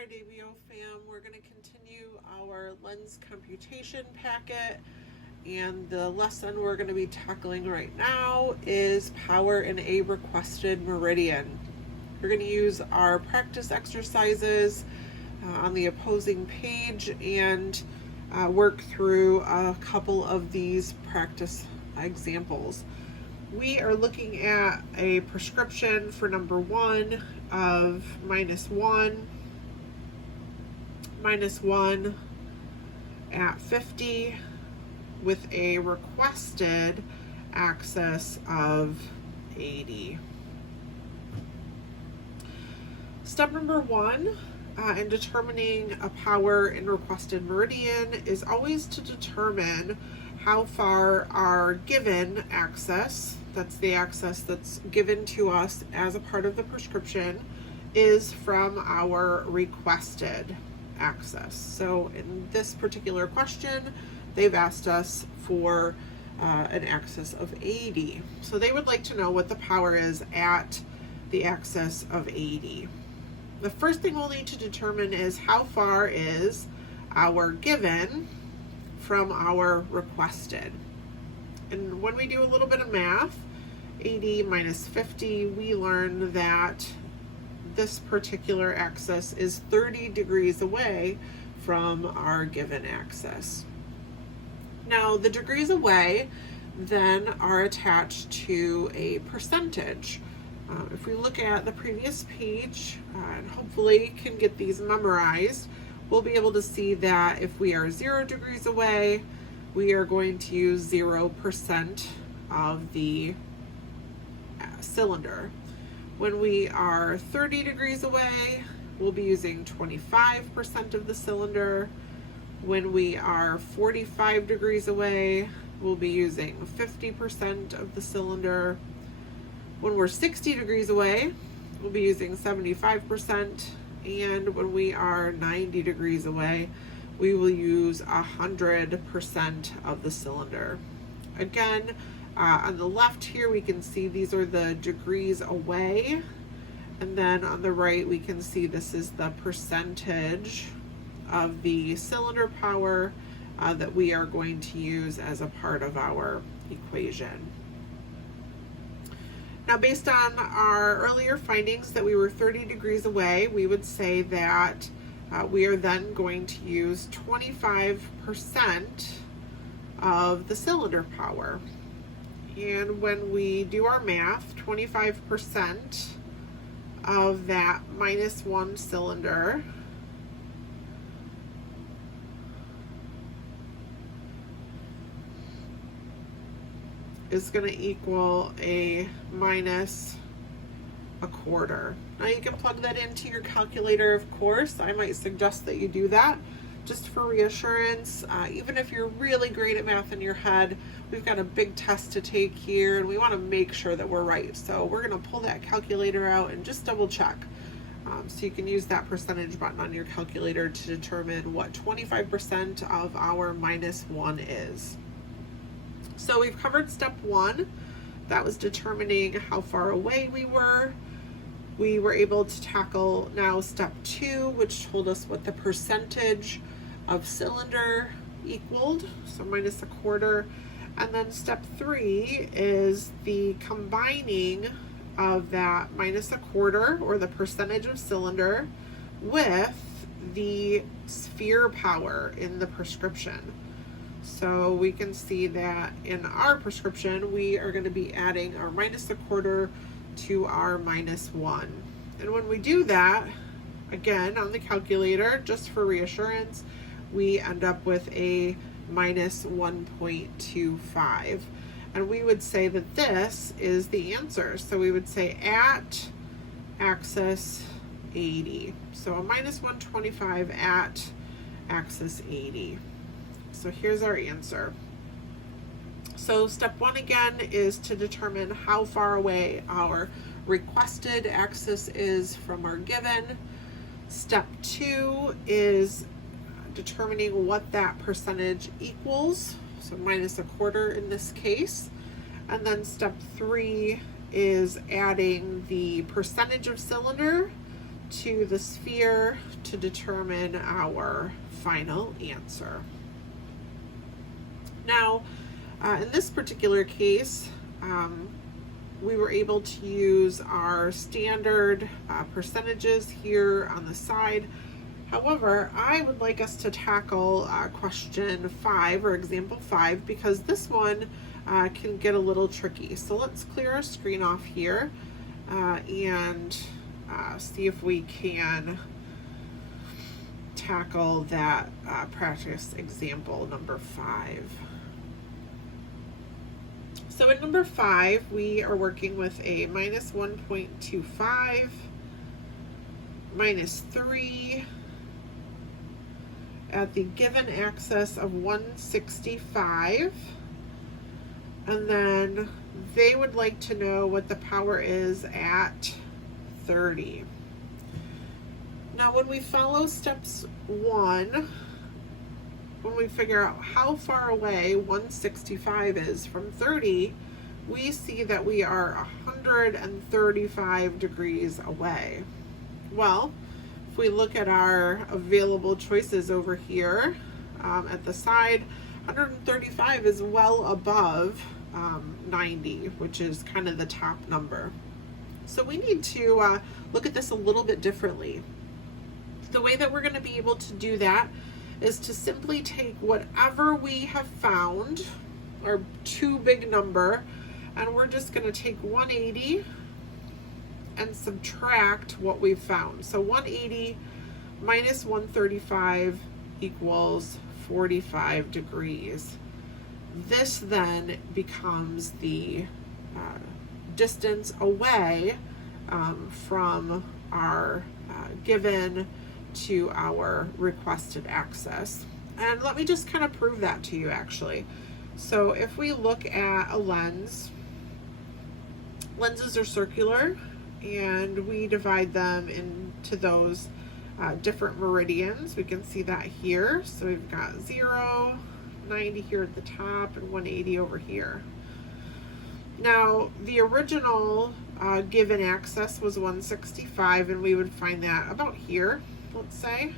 Alright, ABO fam, we're going to continue our lens computation packet, and the lesson we're going to be tackling right now is power in a requested meridian. We're going to use our practice exercises on the opposing page and work through a couple of these practice examples. We are looking at a prescription for number 1 of -1 at 50 with a requested axis of 80. Step number 1 in determining a power in requested meridian is always to determine how far our given axis, that's the axis that's given to us as a part of the prescription, is from our requested axis. So in this particular question, they've asked us for an axis of 80. So they would like to know what the power is at the axis of 80. The first thing we'll need to determine is how far is our given from our requested. And when we do a little bit of math, 80 minus 50, we learn that this particular axis is 30 degrees away from our given axis. Now, the degrees away then are attached to a percentage. If we look at the previous page, and hopefully can get these memorized, we'll be able to see that if we are 0 degrees away, we are going to use 0% of the cylinder. When we are 30 degrees away, we'll be using 25% of the cylinder. When we are 45 degrees away, we'll be using 50% of the cylinder. When we're 60 degrees away, we'll be using 75%. And when we are 90 degrees away, we will use 100% of the cylinder. Again, on the left here, we can see these are the degrees away. And then on the right, we can see this is the percentage of the cylinder power that we are going to use as a part of our equation. Now, based on our earlier findings that we were 30 degrees away, we would say that we are then going to use 25% of the cylinder power. And when we do our math, 25% of that -1 cylinder is going to equal a -1/4. Now you can plug that into your calculator, of course. I might suggest that you do that just for reassurance. Even if you're really great at math in your head, we've got a big test to take here and we want to make sure that we're right. So we're going to pull that calculator out and just double check. So you can use that percentage button on your calculator to determine what 25% of our -1 is. So we've covered step 1. That was determining how far away we were. We were able to tackle now step 2, which told us what the percentage of cylinder equaled, so -1/4. And then step 3 is the combining of that -1/4, or the percentage of cylinder, with the sphere power in the prescription. So we can see that in our prescription, we are going to be adding our -1/4 to our -1. And when we do that, again, on the calculator, just for reassurance, we end up with a -1.25. And we would say that this is the answer. So we would say at axis 80. So a -125 at axis 80. So here's our answer. So step 1 again is to determine how far away our requested axis is from our given. Step 2 is determining what that percentage equals, so -1/4 in this case. And then step 3 is adding the percentage of cylinder to the sphere to determine our final answer. Now, in this particular case, we were able to use our standard percentages here on the side. However, I would like us to tackle question 5 or example 5 because this one can get a little tricky. So let's clear our screen off here and see if we can tackle that practice example number 5. So in number 5, we are working with a minus 1.25, minus 3, at the given axis of 165, and then they would like to know what the power is at 30. Now when we follow steps 1, when we figure out how far away 165 is from 30, we see that we are 135 degrees away. Well, if we look at our available choices over here at the side, 135 is well above 90, which is kind of the top number. So we need to look at this a little bit differently. The way that we're going to be able to do that is to simply take whatever we have found, our too big number, and we're just going to take 180 and subtract what we've found. So 180 minus 135 equals 45 degrees. This then becomes the distance away from our given to our requested axis. And let me just kind of prove that to you actually. So if we look at a lens, lenses are circular and we divide them into those different meridians. We can see that here. So we've got 0, 90 here at the top, and 180 over here. Now the original given axis was 165, and we would find that about here, let's say.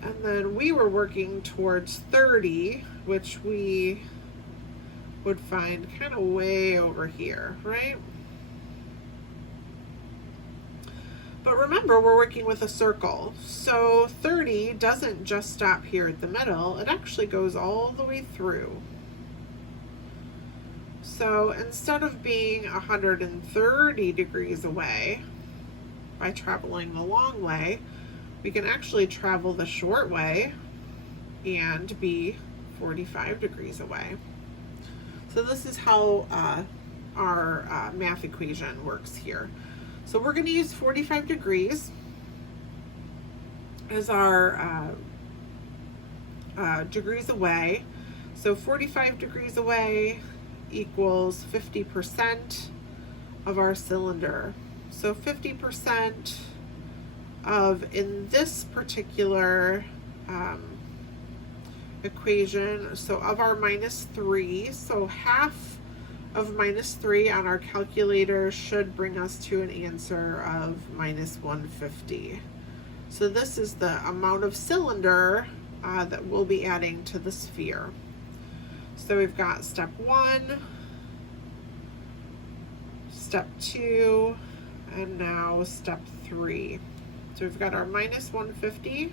And then we were working towards 30, which we would find kind of way over here, right? But remember, we're working with a circle. So 30 doesn't just stop here at the middle, it actually goes all the way through. So instead of being 130 degrees away by traveling the long way, we can actually travel the short way and be 45 degrees away. So this is how our math equation works here. So we're going to use 45 degrees as our degrees away. So 45 degrees away equals 50% of our cylinder. So 50% of, in this particular equation, so of our minus 3, so half of minus 3 on our calculator should bring us to an answer of minus 150. So this is the amount of cylinder that we'll be adding to the sphere. So we've got step 1, step 2, and now step 3. So we've got our minus 150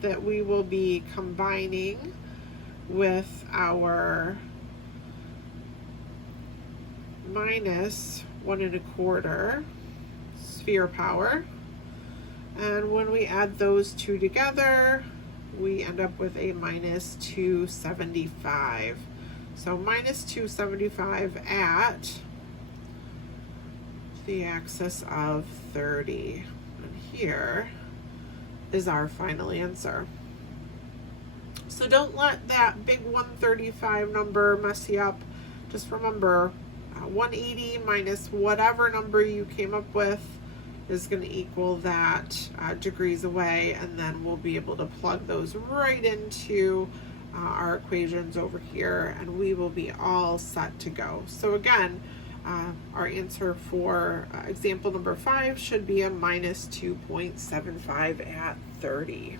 that we will be combining with our minus 1 1/4 sphere power. And when we add those two together, we end up with a minus 275. So minus 275 at the axis of 30. And here is our final answer. So don't let that big 135 number mess you up. Just remember 180 minus whatever number you came up with is going to equal that degrees away, and then we'll be able to plug those right into our equations over here, and we will be all set to go. So again, Our answer for example number 5 should be a minus 2.75 at 30.